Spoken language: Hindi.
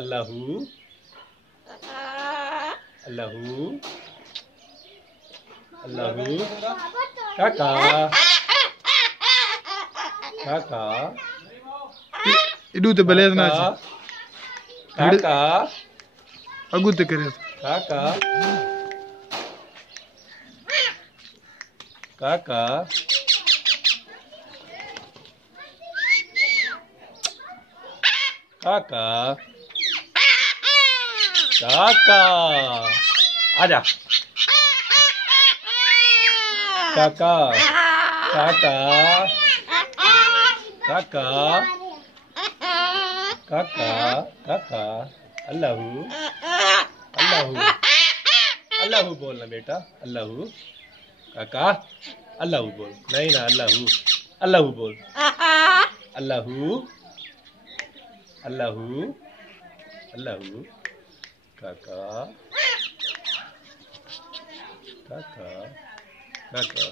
अल्लाहू अल्लाहू अल्लाहू काका काका इडू ते बलेज ना काका अगू ते करे काका काका काका काका आजा काका काका काका काका काका अल्लाहू अल्लाहू अल्लाहू बोलना बेटा अल्लाहू काका अल्लाहू बोल नहीं ना अल्लाहू अल्लाहू बोल अल्लाहू अल्लाहू अल्लाहू काका काका काका